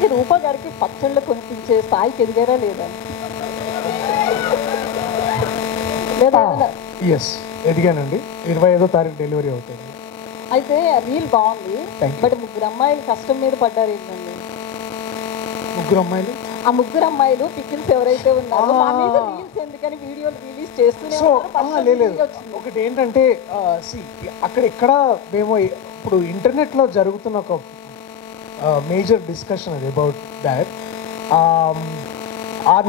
ఇంతకీ రూపా గారికి పచ్చళ్ళు కొనిపించే స్థాయికి ఎదిగారా లేదా? లేదా? ఎస్, ఎదిగానండి. 25వ తారీఖు డెలివరీ అవుతుంది. అయితే రీల్ బాగుంది, బట్ ముగ్గురు అమ్మాయిలు కష్టం మీద పడ్డారు ఏంటండి? ముగ్గురు అమ్మాయిలు, ఆ ముగ్గురు అమ్మాయిలు పికిల్స్ ఎవరైతే ఉన్నారో మా మీద రీల్స్ ఎందుకని వీడియోలు రిలీజ్ చేస్తూనే లేదు. ఒకటి ఏంటంటే అక్కడ ఎక్కడ మేము ఇప్పుడు ఇంటర్నెట్లో జరుగుతున్న ఒక మేజర్ డిస్కషన్ అది అబౌట్ దాట్.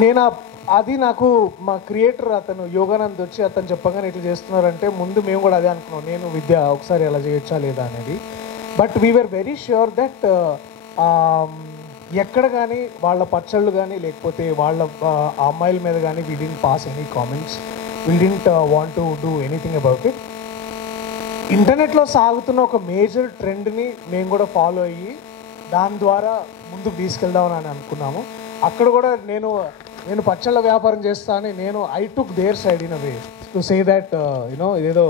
నేను అది నాకు మా క్రియేటర్ అతను యోగానంద్ వచ్చి అతను చెప్పగానే ఇట్లా చేస్తున్నారంటే ముందు మేము కూడా అదే అనుకున్నాం, నేను విద్య ఒకసారి ఎలా చేయొచ్చా లేదా అనేది. But we are very sure that ఎక్కడ కానీ వాళ్ళ పచ్చళ్ళు కానీ లేకపోతే వాళ్ళ అమ్మాయిల మీద కానీ we didn't pass any comments, we didn't want to do anything about it. ఇంటర్నెట్లో సాగుతున్న ఒక మేజర్ ట్రెండ్ని మేము కూడా ఫాలో అయ్యి దాని ద్వారా ముందుకు తీసుకెళ్దామని అనుకున్నాము. అక్కడ కూడా నేను పచ్చళ్ళ వ్యాపారం చేస్తా అని I took their side in a way to say that ఇదేదో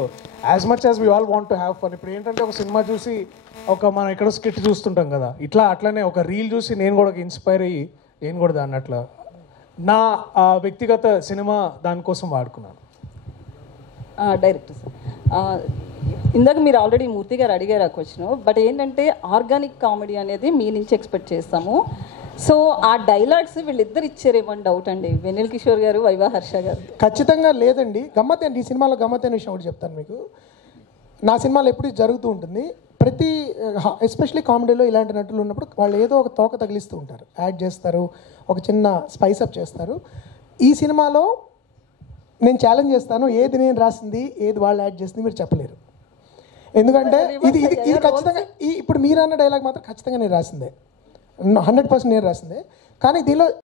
as much as we all want to have fun. ఇప్పుడు ఏంటంటే ఒక సినిమా చూసి మనం ఎక్కడ స్కిట్ చూస్తుంటాం కదా, అట్లనే ఒక రీల్ చూసి నేను కూడా ఇన్స్పైర్ అయ్యి నేను కూడా దాన్ని అట్లా నా వ్యక్తిగత సినిమా దానికోసం వాడుకున్నాను. డైరెక్టర్ సార్, ఇందాక మీరు ఆల్రెడీ మూర్తి గారు అడిగారు ఆ క్వశ్చన్, బట్ ఏంటంటే ఆర్గానిక్ కామెడీ అనేది మీ నుంచి ఎక్స్పెక్ట్ చేస్తాము. సో ఆ డైలాగ్స్ వీళ్ళిద్దరు ఇచ్చారేమని డౌట్ అండి, వెన్నెల కిషోర్ గారు, వైవా హర్ష గారు. ఖచ్చితంగా లేదండి. గమ్మత్ అండి, ఈ సినిమాలో గమ్మత్ అనే విషయం ఒకటి చెప్తాను మీకు. నా సినిమాలో ఎప్పుడు జరుగుతూ ఉంటుంది, ప్రతి ఎస్పెషలీ కామెడీలో ఇలాంటి నటులు ఉన్నప్పుడు వాళ్ళు ఏదో ఒక తోక తగిలిస్తూ ఉంటారు, యాడ్ చేస్తారు, ఒక చిన్న స్పైస్ అప్ చేస్తారు. ఈ సినిమాలో నేను ఛాలెంజ్ చేస్తాను, ఏది నేను రాసింది ఏది వాళ్ళు యాడ్ చేసింది మీరు చెప్పలేరు. ఎందుకంటే ఇది ఖచ్చితంగా ఇప్పుడు మీరు అన్న డైలాగ్ మాత్రం ఖచ్చితంగా నేను రాసిందే, 100% నేను రాసిందే. కానీ దీనిలో